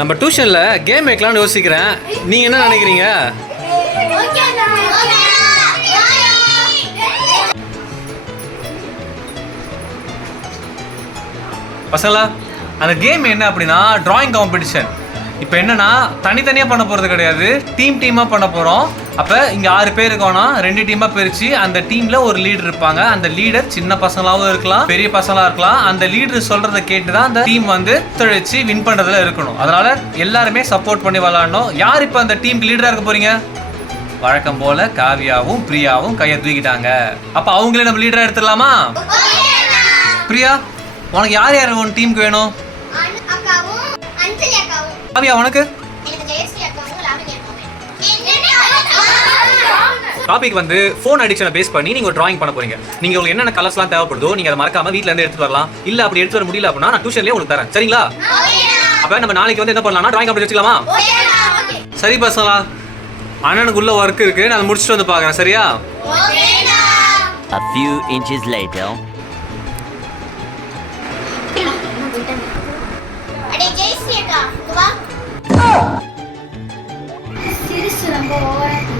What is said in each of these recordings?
நம்ம டியூஷனில் கேம் வைக்கலாம்னு யோசிக்கிறேன் நீங்கள் என்ன நினைக்கிறீங்க பசங்களா அந்த கேம் என்ன அப்படின்னா ட்ராயிங் காம்படிஷன் இப்போ என்னன்னா தனித்தனியாக பண்ண போகிறது கிடையாது டீம் டீமாக பண்ண போகிறோம் அப்போ இங்கே ஆறு பேர் இருக்கோன்னா ரெண்டு டீமாக பிரித்து அந்த டீமில் ஒரு லீடர் இருப்பாங்க அந்த லீடர் சின்ன பசங்களாகவும் இருக்கலாம் பெரிய பசங்களாக இருக்கலாம் அந்த லீடர் சொல்கிறத கேட்டு தான் அந்த டீம் வந்து தொழிச்சு வின் பண்ணுறதுல இருக்கணும் அதனால் எல்லாருமே சப்போர்ட் பண்ணி விளாடணும் யார் இப்போ அந்த டீமுக்கு லீடராக இருக்க போகிறீங்க வழக்கம் போல காவியாவும் பிரியாவும் கையை தூக்கிட்டாங்க அப்போ அவங்களே நம்ம லீடராக எடுத்துடலாமா பிரியா உனக்கு யார் யார் உன் டீமுக்கு வேணும் காவியா உனக்கு டாபிக் வந்து ஃபோன் அடிக்ஷனை பேஸ் பண்ணி நீங்கள் ஒரு ட்ராயிங் பண்ண போகிறீங்க நீங்கள் உங்களுக்கு என்னென்ன கலர்ஸ்லாம் தேவைப்படுதோ நீங்கள் அதை மறக்காமல் வீட்ல இருந்து எடுத்து வரலாம் இல்லை அப்படி எடுத்து வர முடியல அப்படின்னா நான் டியூஷன்லயே உங்களுக்கு தரேன் சரிங்களா அப்போ நம்ம நாளைக்கு வந்து என்ன பண்ணலாம்னா ட்ராயிங் அப்படி சரி பசங்களா அண்ணனுக்குள்ள ஒர்க் இருக்கு நான் அதை முடிச்சுட்டு வந்து பார்க்குறேன் சரியா A few inches later. ரொம்ப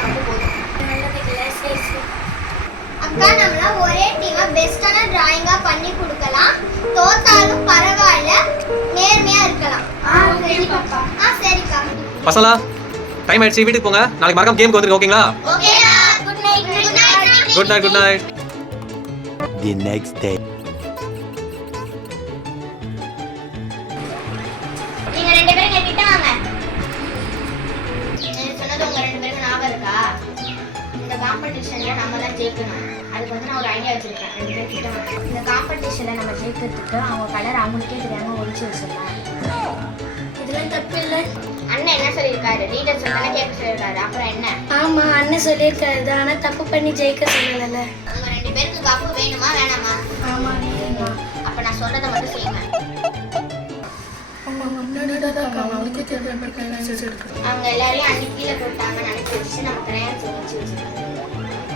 அக்கா நம்மள ஒரே டீம் பெஸ்டான டிராயிங்கா பண்ணி கொடுக்கலாம் தோத்தாலும் பரவாயில்ல நேர்மையா இருக்கலாம் ஆ சரி பாப்பா ஆ சரி பாப்பா பசலா டைம் ஆயிடுச்சு வீட்டுக்கு போங்க நாளைக்கு மறக்காம கேம் வந்துருங்க ஓகேங்களா okay good night good night good night good night the next day காம்படிஷனில் நம்ம தான் ஜெயிக்கணும் அதுக்கு வந்து நான் ஒரு ஐடியா வச்சுருக்கேன் ரெண்டு பேர் கிட்ட இந்த காம்படிஷனில் நம்ம ஜெயிக்கிறதுக்கு அவங்க கலர் அவங்களுக்கே தெரியாமல் ஒழிச்சு வச்சிருக்காங்க இதெல்லாம் தப்பு இல்லை அண்ணன் என்ன சொல்லியிருக்காரு லீடர் சொன்னாலே கேட்க சொல்லியிருக்காரு அப்புறம் என்ன ஆமா அண்ணன் சொல்லியிருக்காரு தான் ஆனால் தப்பு பண்ணி ஜெயிக்க சொல்லலை அவங்க ரெண்டு பேருக்கு கப்பு வேணுமா வேணாமா ஆமா வேணுமா அப்போ நான் சொல்றதை மட்டும் செய்வேன் அவங்க எல்லாரையும் அன்னைக்கு கீழே போட்டாங்க நினைச்சு நம்ம கிரையான் செஞ்சு வச்சிருக்காங்க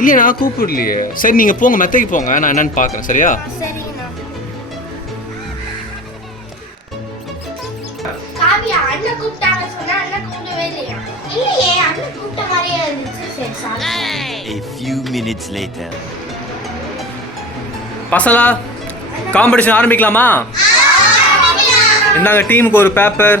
இல்லையே நான் கூப்பிடலையே சரி நீங்க போங்க மெத்தைக்கு போங்க நான் என்னன்னு பாக்குறேன் சரியா பசலா காம்படிஷன் ஆரம்பிக்கலாமா இந்தாங்க டீமுக்கு ஒரு பேப்பர்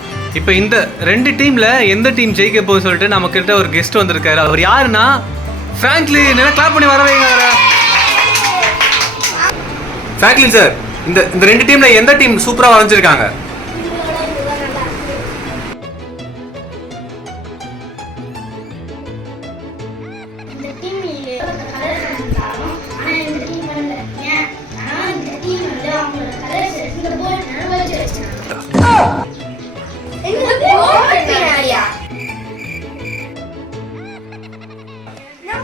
இப்போ இந்த ரெண்டு டீம்ல எந்த டீம் ஜெயிக்க போகுது சொல்லிட்டு நம்ம கிட்ட ஒரு கெஸ்ட் வந்திருக்காரு அவர் யாருன்னா ஃப்ராங்க்லி நல்லா கிளாப் பண்ணி வரவைங்க அவர் ஃப்ராங்க்லி சார் இந்த இந்த ரெண்டு டீம்ல எந்த டீம் சூப்பரா வரைஞ்சிருக்காங்க